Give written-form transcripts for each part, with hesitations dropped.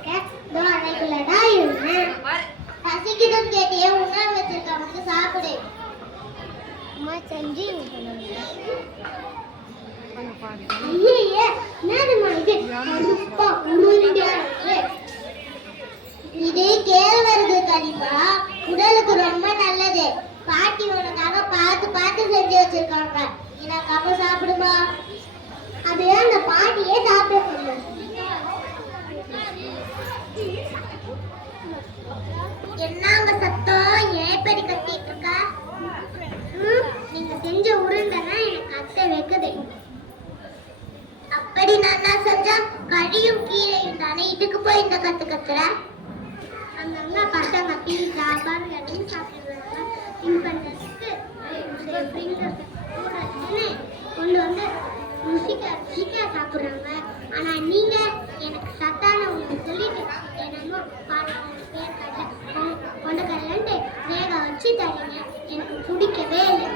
இருக்கேன். இதோ அறைக்குள்ளதான் இருந்தேன். பசிக்குதுன்னு கேட்டியே, உணவு வச்சிருக்கவனுக்கு சாப்பிடு. அம்மா செஞ்சு ஐயே என்னதுமா இது? கருப்பா உருண்டையா இருக்கு. இது கேழ்வரகு களிப்பா, உடலுக்கு ரொம்ப நல்லது. பாட்டி உனக்காக பார்த்து பார்த்து செஞ்சு வச்சிருக்காங்க. எனக்கு அப்ப சாப்பிடுமா? அப்படியே அந்த பாட்டியே சாப்பிட முடியும். என்னங்க சத்தம்? ஏப்படி கத்திட்டு இருக்கா? நீங்க செஞ்ச உருண்டைனா எனக்கு அத்தை வைக்குது. அப்படி நான் செஞ்சா கழியும் கீரையும் தானே, இதுக்கு போய் இந்த கத்து கத்துற? அங்கங்க பசங்க பீஸா பர்கர் சாப்பிடுறாங்க. திங்க் பண்றதுக்கு கொண்டு வந்து ருசிக்க சாப்பிடுறாங்க. ஆனா நீங்க எனக்கு சத்தான ஒன்று சொல்லிட்டு என்னமோ கொண்டக்கடலன்ட்டு வேக வச்சு தரீங்க. எனக்கு பிடிக்கவே இல்லை.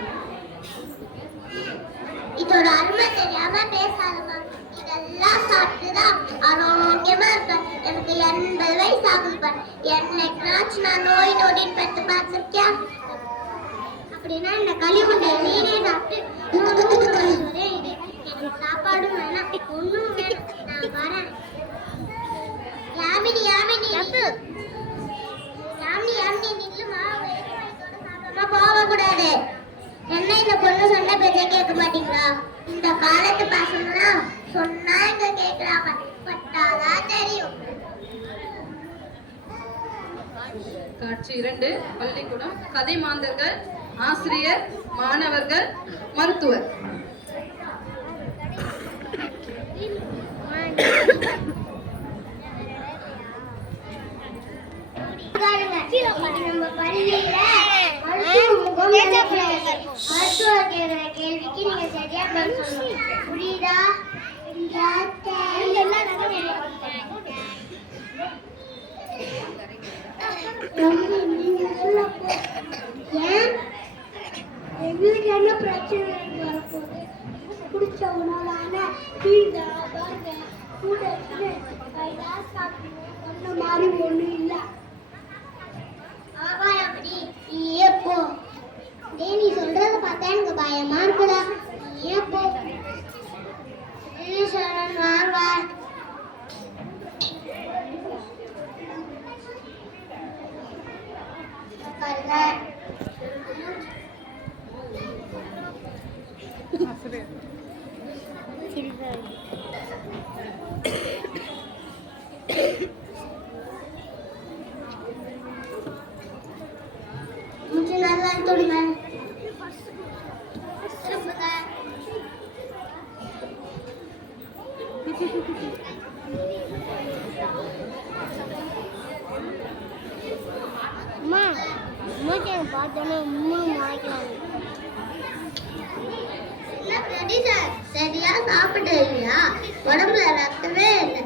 இதோட அருமை தெரியாம பேசாதமா. இதெல்லாம் சாப்பிட்டுதான் ஆரோக்கியமா இருப்பேன். எனக்கு 80 வயசு ஆகுது. என்னைக்காச்சும் நான் நோய் நொடின்னு பெற்று பார்த்துருக்கியா? அப்படின்னா இந்த களிமண்ணை நீரே சாப்பிட்டு எனக்கு சாப்பாடும் வேணாம், ஒன்றும் வேணும். நான் வரேன். யாமினி யாமினி யாமினி யாமினி நில்லுமா. சாப்பிடாம போகக்கூடாது. என்ன இந்த பொண்ணு சொன்ன பேச்சை கேட்க மாட்டீங்களா? இந்த காலத்து பசங்களா சொன்னா இங்க கேட்கறாங்க, பட்டாதான் தெரியும். காட்சி 2 பள்ளிக்கூடம். கதை மாந்தர்கள் ஆசிரியர், மாணவர்கள், மருத்துவர். நம்ம பள்ளியில மருத்துவர் கேட்கிற கேள்விக்கு நீங்க சரியா பதில் சொல்லணும். புரியுதா? ஏன் எங்களுக்கு என்ன பிரச்சனை வரப்போகுது? பிடிச்ச உணவான பீஸா பர்கர் ஒண்ணு மாதிரி ஒண்ணு இல்லை. அப்படி நீயே போ. நீ சொல்றத பார்த்தா எனக்கு பயமா இருக்குடா. நீயே போ. வாங்க. मुझे நல்லா தொடுங்க. திரும்புங்க. அம்மா மூட்டை பார்த்தோன்னே மாய்க்கலாம். என்ன ரெடி சார்? சரியா சாப்பிட்டு இல்லையா? உடம்புல ரத்தமே இல்லை.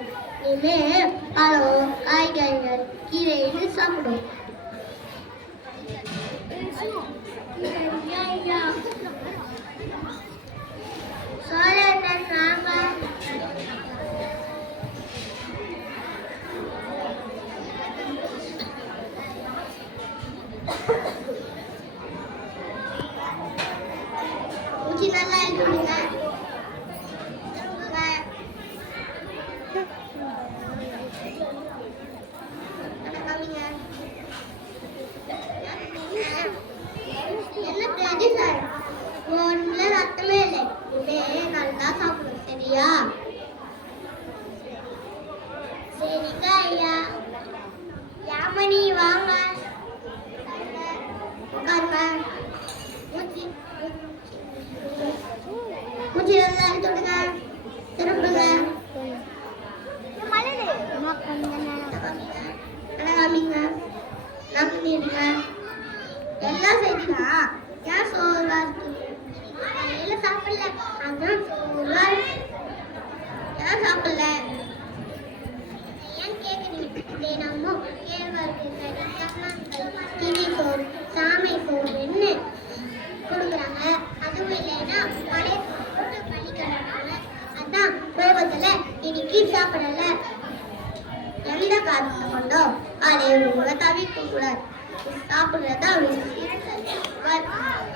இனிமே பழம் காய்கறிகள் கீரைன்னு சாப்பிடும். நல்லா இருக்குங்க. என்ன பிரதி சார்? ஒன்றுல ரத்தமே இல்லை. இதே நல்லா சாப்பிடும். சரியா? சரிங்க ஐயா. யாமணி வாங்க. உட்காருங்க. மூச்சு நல்லா தொடுங்க. திரும்புங்க. எல்லாம் செய்யுங்க. ஏன் சோர்வா இருக்கு? காலையில சாப்பிடல, அதான் சோர்வா இருக்கு. ஏன் சாப்பிடல? ஏன் கேக்குறீங்க? தினமும் கேழ்வரகு திணை சோறு சாமை சோறுன்னு கொடுக்குறாங்க. அதுவும் இல்லைன்னா பழைய போட்டு பள்ளிக்கிறாங்க. அதான் கோபத்துல இன்னைக்கு சாப்பிடல. எந்த காரணத்தை கொண்டோ அதை கூட தவிர்க்க கூடாது. சாப்பிடுறதா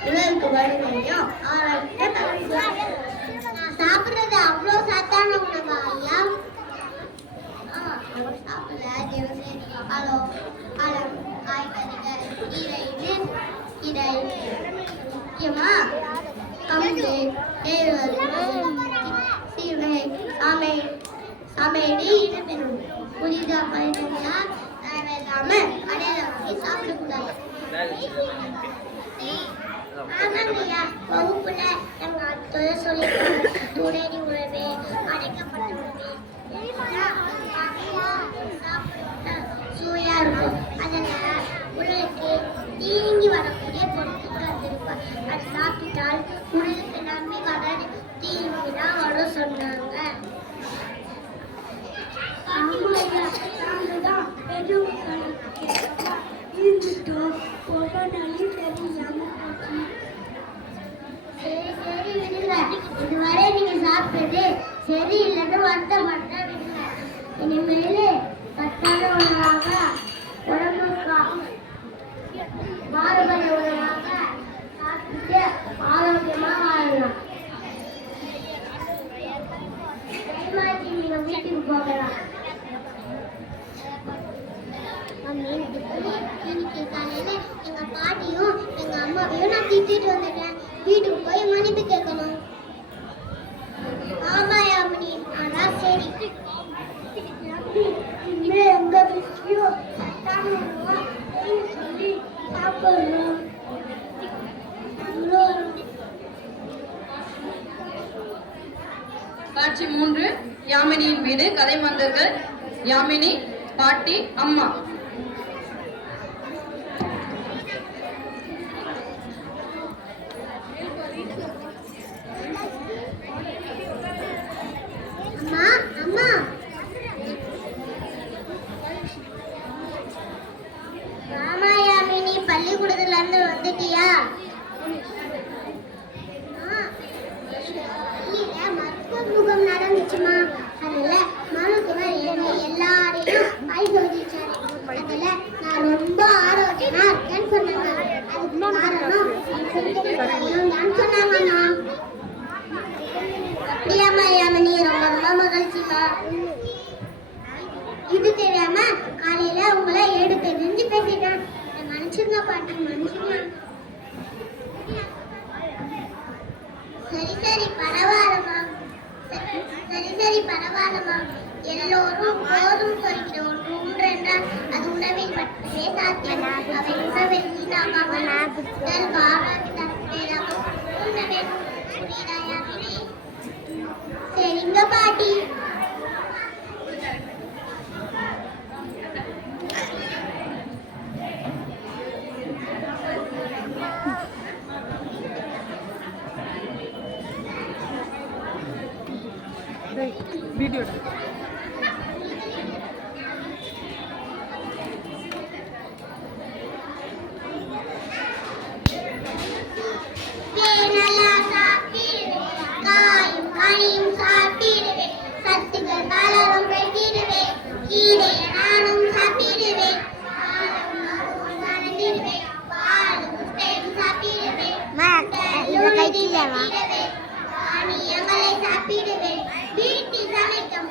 உடலுக்கு வலிமையும் ஆரோக்கியத்தை தரும். நான் சாப்பிடுறது அவ்வளோ சத்தான உணவா ஐயா? சாப்பிடல தினசரி பழம் காய்கறிகள் கீரை முக்கியமா கம்பு சீமை சமையல் இடம்பெறும். புதிதா பழங்களா தேவையில்லாம கடையில வாங்கி சாப்பிடக்கூடாது. ஆமாங்கய்யா, வகுப்புல எங்க அத்தை சொல்லிருக்காங்க, துணை உணவு அடைக்கப்பட்ட உணவு சுவையா இருக்கும். அதனால உடலுக்கு தீங்கி வரக்கூடிய பொருட்கள் வந்திருப்பார். அது சாப்பிட்டால் உடலுக்கு நன்மை வர தீங்கி தான் வரும் சொன்னாங்க. இதுவரை நீங்க சாப்பிட்டது சரி இல்லைன்னு வருத்தப்பட்ட விடுங்க. இனிமேல் சத்தான உணவாக உடம்புக்கு மாறுபட உணவாக சாப்பிட்டு ஆரோக்கியமா வாழலாம். நீங்க வீட்டுக்கு போகலாம். இன்னைக்கு காலையில எங்க பாட்டியும் எங்க அம்மாவையும் நான் திட்டிட்டு வந்துட்டேன். வீட்டுக்கு போய் மன்னிப்பு கேட்கணும். ஆமா யாமினி, அதான் சரி. எங்க விஷயம் சொல்லி சாப்பிடணும். காட்சி 3 யாமினியின் வீடு. கதை மாந்தர்கள் யாமினி, பாட்டி, அம்மா. அம்மா அம்மா ராமா, யாமினி பள்ளிக்கூடத்துல இருந்து வந்துட்டியா? முகம் நடந்துச்சுமா. அதுல மருத்துவர் எல்லாரையும் பரிசோதிச்சாரு. அதுல நான் ரொம்ப ஆரோக்கியமா இருக்கேன்னு சொன்னாங்க. அதுக்கு காரணம் நான் சொன்னாங்கம்மா. அப்படியாம்மா யாமினி, ரொம்ப ரொம்ப மகிழ்ச்சிமா. இது தெரியாம காலையில உங்களை எடுத்து தெரிஞ்சு பேசிட்டேன். மனுஷங்க பாட்டி, மனுஷங்க. சரி பரவாயில்லம்மா. எல்லோரும் போதும் சொல்கிறோம். ஒன்றென்றால் அது உணவில் மட்டுமே சாத்தியம். அவை உணவில் வீணாகாமல் உடல் ஆரோக்கியம் உணவே. புரியுதா யாமினி? சரிங்க பாட்டி. வீடியோ சத்துக்கள் பலரும் பெற்றிடுவேன். கீரை நானும் சாப்பிடுவேன். சாப்பிடுவேன். வீட்டில் சமைக்கும்